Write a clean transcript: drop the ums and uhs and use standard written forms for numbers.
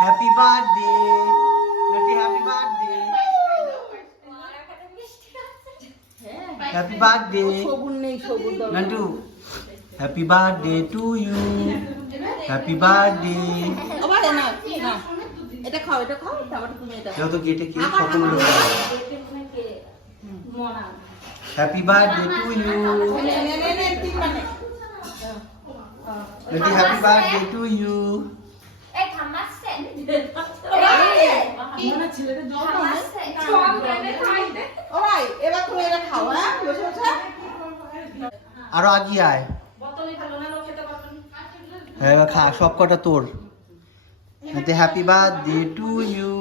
Happy birthday Nati, happy birthday, happy birthday সবুর নেই, সবুর দাও। Nantu, happy birthday to you, happy birthday. আবার না, না। এটা খাও, এটা খাও, তারপর তুমি এটা খাও। যত গেটে কি ফটো গুলো হ্যাপি বার্থডে টু ইউ নে, নে, নে, নে, তিনবার নে। নাটি, হ্যাপি বার্থডে টু ইউ। ও ভাই, এবার তুমি এটা খাও, হ্যাঁ? বসে বসে। আরো আগিয়ে আয়। হ্যাঁ, এবার খা, সব কটা তোর। নাটি, হ্যাপি বার্থডে টু ইউ।